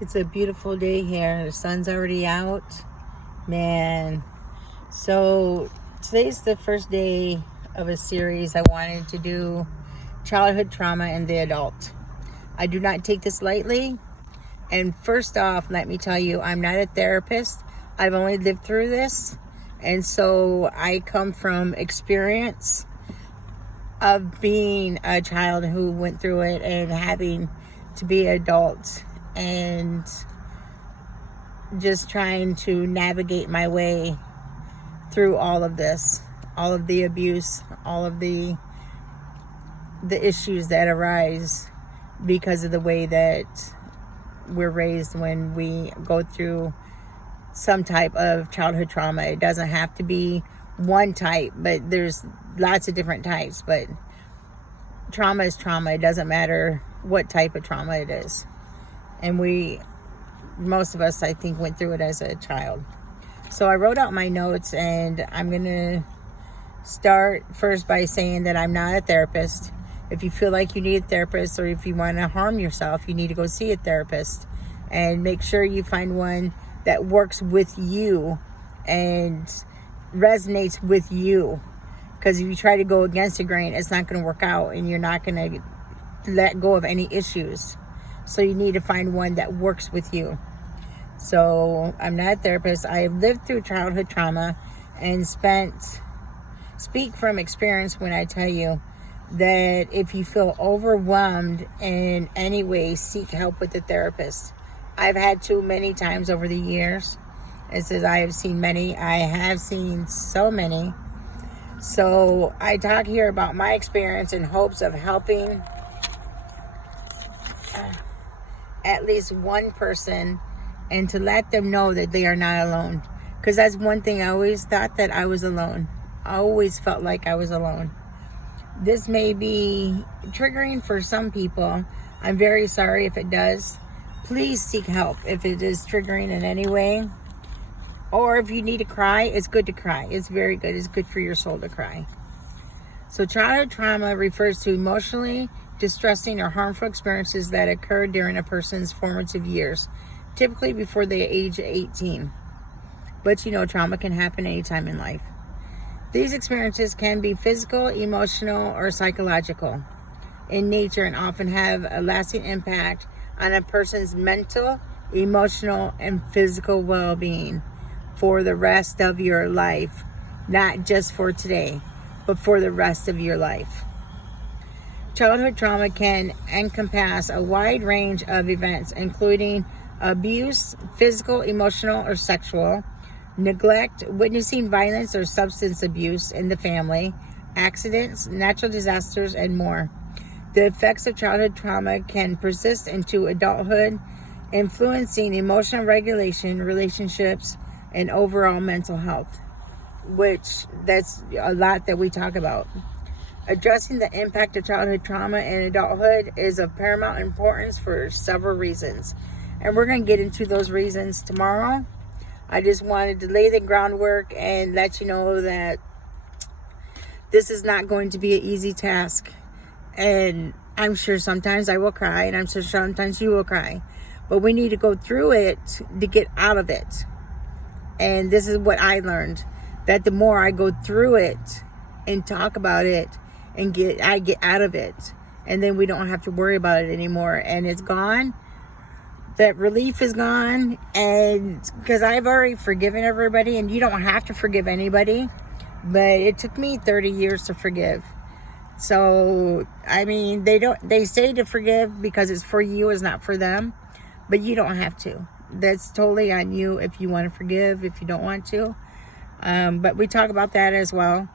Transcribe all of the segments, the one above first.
It's a beautiful day here. The sun's already out, man. So today's the first day of a series I wanted to do, childhood trauma and the adult. I do not take this lightly. And first off, let me tell you, I'm not a therapist. I've only lived through this. And so I come from experience of being a child who went through it and having to be an adult and just trying to navigate my way through all of this, all of the abuse, all of the issues that arise because of the way that we're raised when we go through some type of childhood trauma. It doesn't have to be one type, but there's lots of different types. But trauma is trauma. It doesn't matter what type of trauma it is. And most of us, I think, went through it as a child. So I wrote out my notes, and I'm going to start first by saying that I'm not a therapist. If you feel like you need a therapist, or if you want to harm yourself, you need to go see a therapist. And make sure you find one that works with you and resonates with you. Because if you try to go against the grain, it's not going to work out, and you're not going to let go of any issues. So you need to find one that works with you. So I'm not a therapist. I have lived through childhood trauma and speak from experience when I tell you that if you feel overwhelmed in any way, seek help with a therapist. I've had to many times over the years. It says I have seen many. I have seen so many. So I talk here about my experience in hopes of helping at least one person, and to let them know that they are not alone. Because that's one thing, I always thought that I was alone. I always felt like I was alone. This may be triggering for some people. I'm very sorry if it does. Please seek help if it is triggering in any way. Or if you need to cry, it's good to cry. It's very good. It's good for your soul to cry. So childhood trauma refers to emotionally distressing or harmful experiences that occur during a person's formative years, typically before the age of 18. But trauma can happen anytime in life. These experiences can be physical, emotional, or psychological in nature, and often have a lasting impact on a person's mental, emotional, and physical well-being for the rest of your life. Not just for today, but for the rest of your life. Childhood trauma can encompass a wide range of events, including abuse, physical, emotional, or sexual, neglect, witnessing violence or substance abuse in the family, accidents, natural disasters, and more. The effects of childhood trauma can persist into adulthood, influencing emotional regulation, relationships, and overall mental health, which that's a lot that we talk about. Addressing the impact of childhood trauma in adulthood is of paramount importance for several reasons. And we're going to get into those reasons tomorrow. I just wanted to lay the groundwork and let you know that this is not going to be an easy task. And I'm sure sometimes I will cry, and I'm sure sometimes you will cry. But we need to go through it to get out of it. And this is what I learned, that the more I go through it and talk about it, and I get out of it, and then we don't have to worry about it anymore, and it's gone. That relief is gone, and because I've already forgiven everybody, and you don't have to forgive anybody, but it took me 30 years to forgive. So I mean, they say to forgive because it's for you, it's not for them, but you don't have to. That's totally on you if you want to forgive, if you don't want to. But we talk about that as well.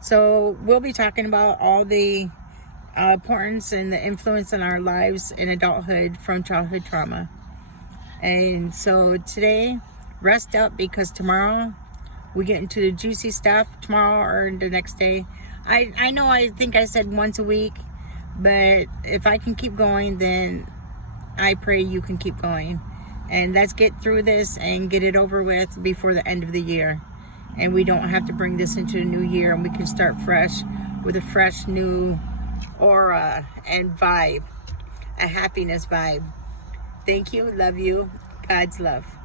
So we'll be talking about all the importance and the influence in our lives in adulthood from childhood trauma. And so today, rest up, because tomorrow we get into the juicy stuff. Tomorrow or the next day. I know I think I said once a week, but if I can keep going, then I pray you can keep going. And let's get through this and get it over with before the end of the year. And we don't have to bring this into the new year, and we can start fresh with a fresh new aura and vibe, a happiness vibe. Thank you. Love you. God's love.